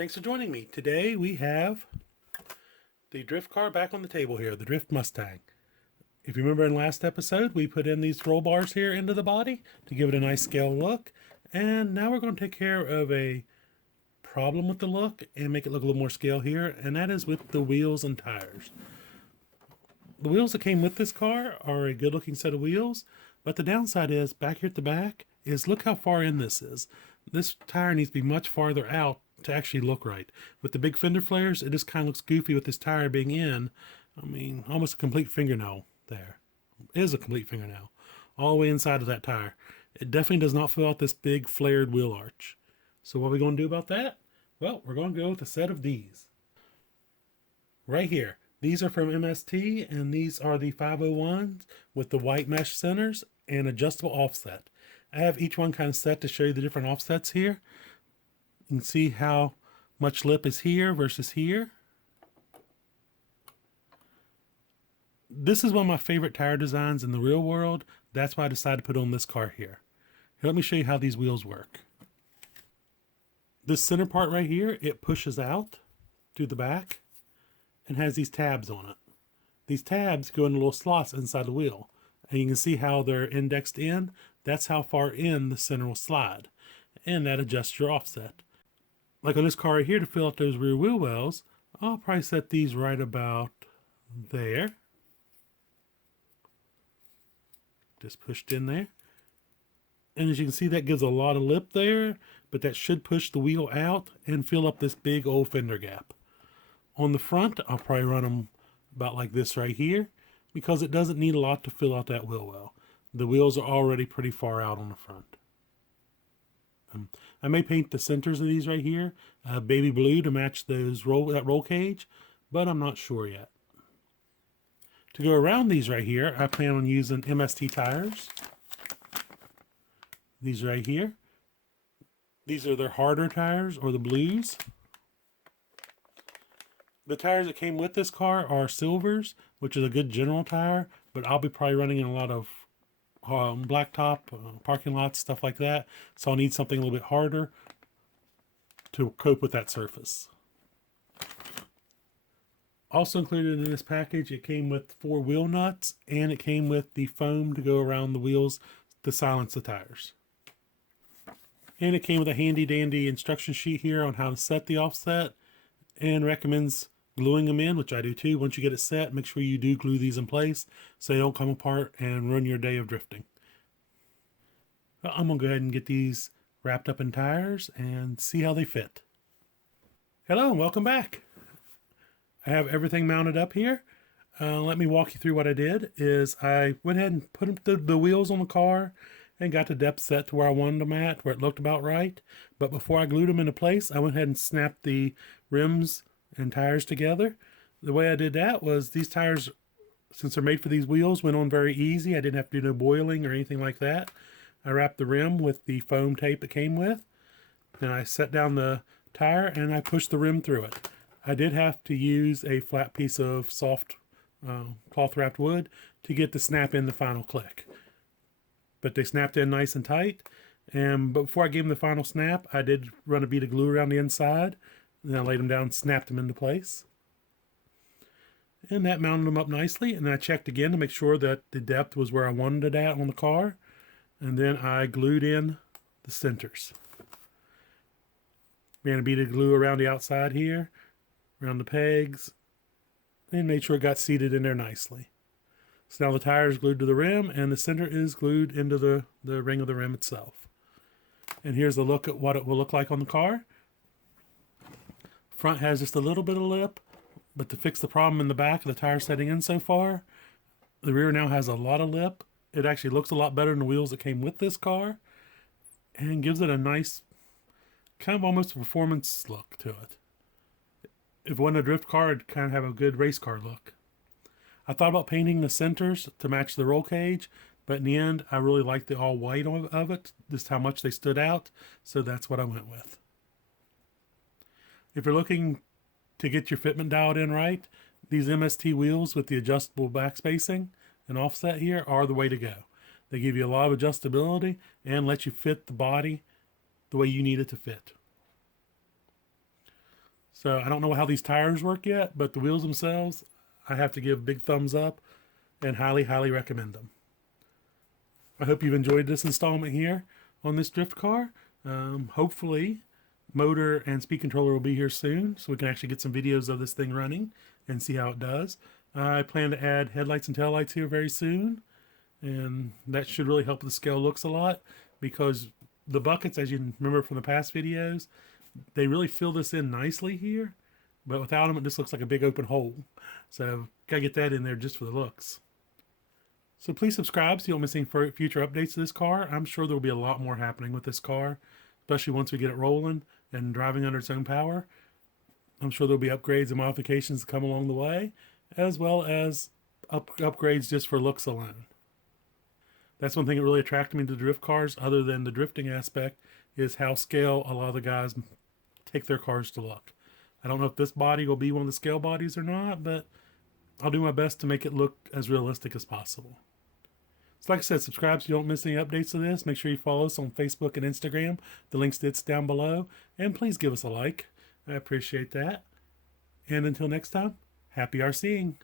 thanks for joining me. Today we have the drift car back on the table here, the Drift Mustang. If you remember in last episode, we put in these roll bars here into the body to give it a nice scale look. And now we're going to take care of a problem with the look and make it look a little more scale here, and that is with the wheels and tires. The wheels that came with this car are a good looking set of wheels, but the downside is back here at the back is look how far in this is. This tire needs to be much farther out to actually look right. With the big fender flares, it just kind of looks goofy with this tire being in. I mean, almost a complete fingernail there. It is a complete fingernail. All the way inside of that tire. It definitely does not fill out this big flared wheel arch. So what are we going to do about that? Well, we're going to go with a set of these. Right here. These are from MST, and these are the 501s with the white mesh centers and adjustable offset. I have each one kind of set to show you the different offsets here. You can see how much lip is here versus here. This is one of my favorite tire designs in the real world. That's why I decided to put on this car here. Let me show you how these wheels work. This center part right here, it pushes out through the back and has these tabs on it. These tabs go in little slots inside the wheel. And you can see how they're indexed in. That's how far in the center will slide. And that adjusts your offset. Like on this car right here, to fill out those rear wheel wells, I'll probably set these right about there. Just pushed in there. And as you can see, that gives a lot of lip there, but that should push the wheel out and fill up this big old fender gap. On the front, I'll probably run them about like this right here, because it doesn't need a lot to fill out that wheel well. The wheels are already pretty far out on the front. I may paint the centers of these right here baby blue to match that roll cage, but I'm not sure yet. To go around these right here, I plan on using MST tires. These right here. These are their harder tires, or the blues. The tires that came with this car are silvers, which is a good general tire, but I'll be probably running in a lot of blacktop, parking lots, stuff like that. So I'll need something a little bit harder to cope with that surface. Also included in this package, it came with 4 wheel nuts, and it came with the foam to go around the wheels to silence the tires. And it came with a handy dandy instruction sheet here on how to set the offset, and recommends gluing them in, which I do too. Once you get it set, make sure you do glue these in place so they don't come apart and ruin your day of drifting. Well, I'm going to go ahead and get these wrapped up in tires and see how they fit. Hello and welcome back. I have everything mounted up here. Let me walk you through what I did. Is I went ahead and put the wheels on the car and got the depth set to where I wanted them at, where it looked about right. But before I glued them into place, I went ahead and snapped the rims and tires together. The way I did that was these tires, since they're made for these wheels, went on very easy. I didn't have to do no boiling or anything like that. I wrapped the rim with the foam tape it came with. Then I set down the tire and I pushed the rim through it. I did have to use a flat piece of soft cloth wrapped wood to get the snap in the final click. But they snapped in nice and tight. And before I gave them the final snap, I did run a bead of glue around the inside. Then I laid them down and snapped them into place. And that mounted them up nicely. And then I checked again to make sure that the depth was where I wanted it at on the car. And then I glued in the centers. Ran a bead of glue around the outside here, around the pegs, and made sure it got seated in there nicely. So now the tire is glued to the rim, and the center is glued into the ring of the rim itself. And here's a look at what it will look like on the car. Front has just a little bit of lip, but to fix the problem in the back of the tire setting in so far, the rear now has a lot of lip. It actually looks a lot better than the wheels that came with this car, and gives it a nice, kind of almost a performance look to it. If it wasn't a drift car, it'd kind of have a good race car look. I thought about painting the centers to match the roll cage, but in the end, I really liked the all white of it, just how much they stood out, so that's what I went with. If you're looking to get your fitment dialed in right, these MST wheels with the adjustable back spacing and offset here are the way to go. They give you a lot of adjustability and let you fit the body the way you need it to fit. So I don't know how these tires work yet, but the wheels themselves, I have to give big thumbs up and highly, highly recommend them. I hope you've enjoyed this installment here on this drift car. Hopefully, motor and speed controller will be here soon, so we can actually get some videos of this thing running and see how it does. I plan to add headlights and taillights here very soon, and that should really help the scale looks a lot, because the buckets, as you remember from the past videos, they really fill this in nicely here, but without them it just looks like a big open hole. So gotta get that in there just for the looks. So please subscribe so you don't miss any future updates to this car. I'm sure there will be a lot more happening with this car, especially once we get it rolling and driving under its own power. I'm sure there'll be upgrades and modifications to come along the way, as well as upgrades just for looks alone. That's one thing that really attracted me to drift cars, other than the drifting aspect, is how scale a lot of the guys take their cars to look. I don't know if this body will be one of the scale bodies or not, but I'll do my best to make it look as realistic as possible. So like I said, subscribe so you don't miss any updates to this. Make sure you follow us on Facebook and Instagram. The link's down below. And please give us a like. I appreciate that. And until next time, happy RCing.